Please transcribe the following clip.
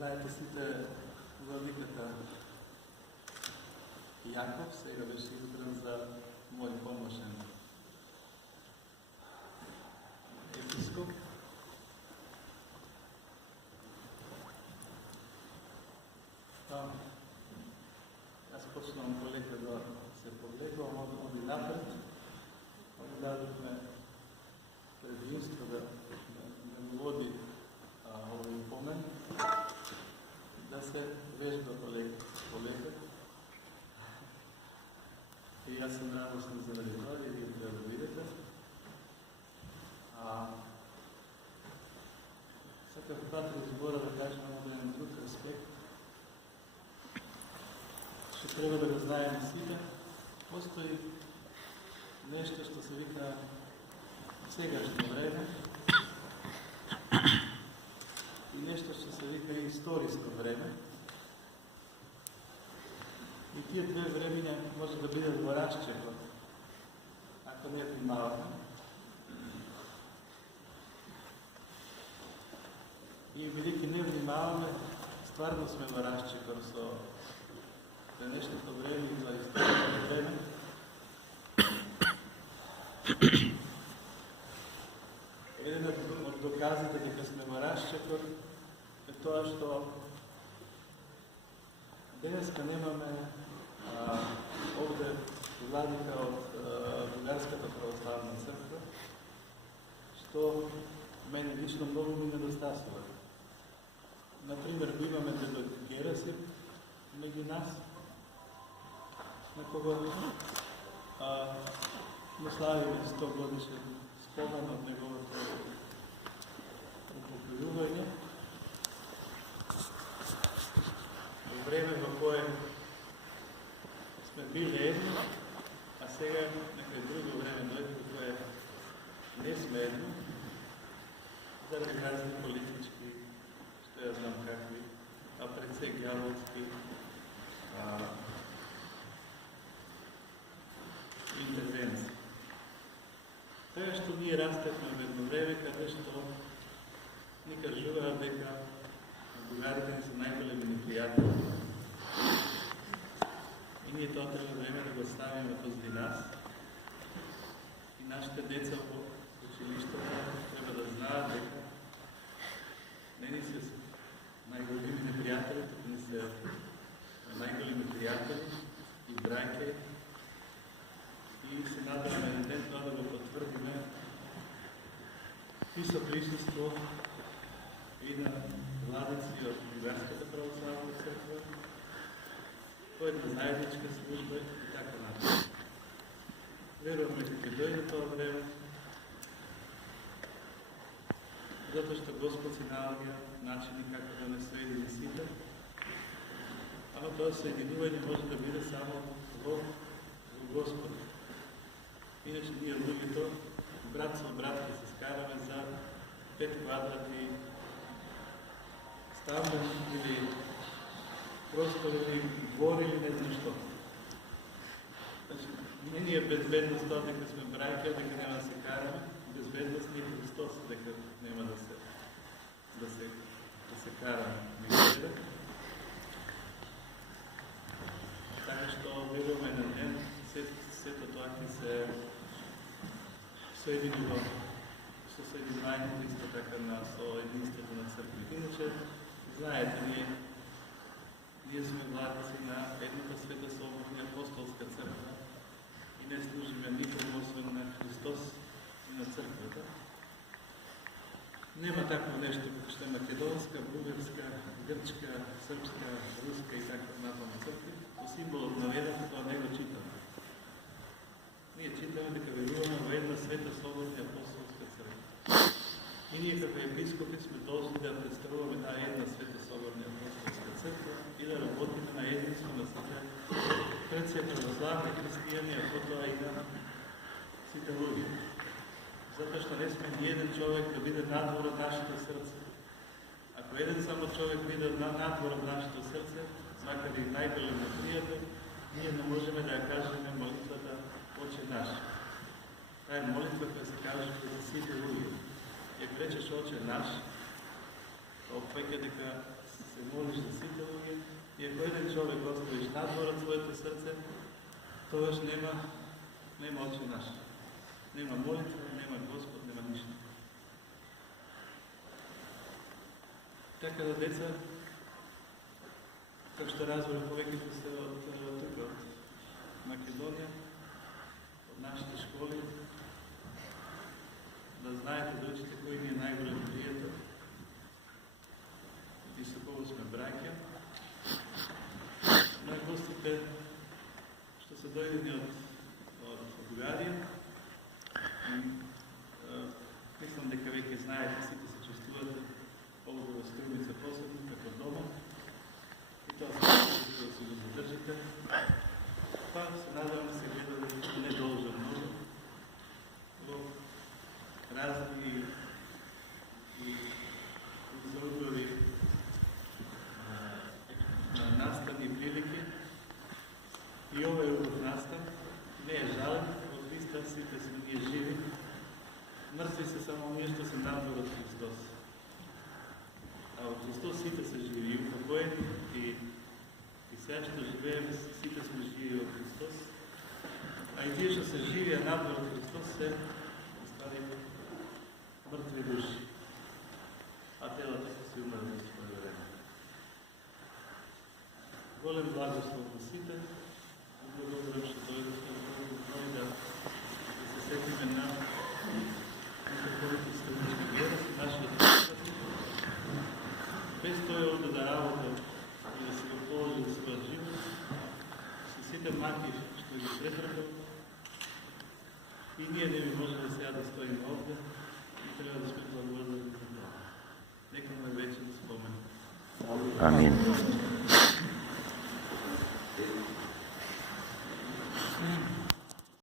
знаете сите владиката Јаков, сега беше избран за мој помошен епископ. Аз почнам полека да се повлекувам, оди напред. Дадохме предимство да води овој помен, да се вежба полека. И јас сум радосен заради тоа и вие треба да видите. Сакав патри збора да кажем еден друг аспект, што треба да го знаеме сите. Постои нешто што се вика сегашно време и нешто што се вика историско време. И тие две времења може да бидат во расчепот, ако не внимаваме. И бидејќи не внимаваме, стварно сме во расчепот со денешното време и за историското време. Еден од доказите дека сме во расчепот е тоа што денеска немаме овде владика од Бугарската православна црква, што мене лично многу ми недостасува. Например, го имаме Дебет Герасим меѓу нас, на кого му славиме 100 годишен спомен од неговото упокојување. Во време во кое сме били едно, а сега некој друго време дојде во кое не сме едно, заради разни политички, што ја знам какви, а пред се гјаволски интервенции. Тоа што ние растевме во едно време каде што ни кажуваат дека бугарите ни се најголеми непријатели. И ние тоа треба време да го ставиме позади нас. И нашите деца во училиштата треба да знаат дека не ни се најголеми непријатели, туку ни се најголеми пријатели и браќа. И се надаваме еден ден тоа да го потврдиме и со присуство и на владици од Бугарската православна црква, по една заедничка служба и така натаму. Веруваме дека дојде тоа време, затоа што Господ си наоѓа начини како да не соедини сите, ама тоа соединување може да биде само во Господ. Иначе ние луѓето брат со брат ќе се скараме за 5 квадрати стамбен или простор или двор или не знам што. Значи, не ни е безбедност тоа дека сме браќа, дека нема да се караме, безбедност ни е Христос дека нема да се караме меѓу себе. Така што веруваме на ден сето тоа ќе се соединува со соединувањето исто така со единството на црквите. Иначе, знаете, ние сме владици на едната света соборна апостолска црква и не служиме никому освен на Христос и на црквата. Нема такво нешто како што е македонска, бугарска, грчка, српска, руска и така натаму цркви. По символот на верата тоа не го читаме. Ние читаме дека веруваме во една света соборна апостолска црква. И ние како епископи сме должни да представуваме таа една света соборна апостолска црква и да работиме на единство на сите пред се православни христијани, а потоа и на сите луѓе. Затоа што не сме ни еден човек да биде надвор од нашето срце. Ако еден само човек биде надвор од нашето срце, макар и најголем пријател, ние не можеме да ја кажеме молитвата Оче наш. Таа е молитва која се кажува за сите луѓе. Ја речеш Оче наш, опаѓа дека се се молиш за сите луѓе, и ако еден човек оставиш надвор од своето срце, тогаш нема Отче наш. Нема молитва, нема Господ, нема ништо. Така да деца, како што разбора повеќето се од тука, од Македонија, од нашите школи, да знаете, да учите кој ми е најголем пријател. И со кого сме браќа. Но и гостите што се дојдени од Бугарија, мислам дека веќе знаете, сите се чувствувате овде во Струмица посебно, како дома. И тоа се да се го задржите. Па се надевам да се гледали не должен много во разни и заубави настани прилики. И ова е убав настан. Не е жален, од Христа сите се ние живи. Мртви се само ние што се надвор од Христос. А од Христос сите се живи и упокоени и сега што живееме, сите сме живи од Христос. А и тие што се живи надвор од Христос се остави мртви души. А телата се си умрли во своје време. Голем благослов на сите. Благодарам што дојдохте да се сетиме на неколку исторични герои, нашиот патриот. Без тој овде да работа и да се го положи за својот живот, со сите маки што ги претрпел, и ние не би можеле сега да стоиме овде и треба да сме благодарни за тоа. Нека му е вечен спомен. Амин.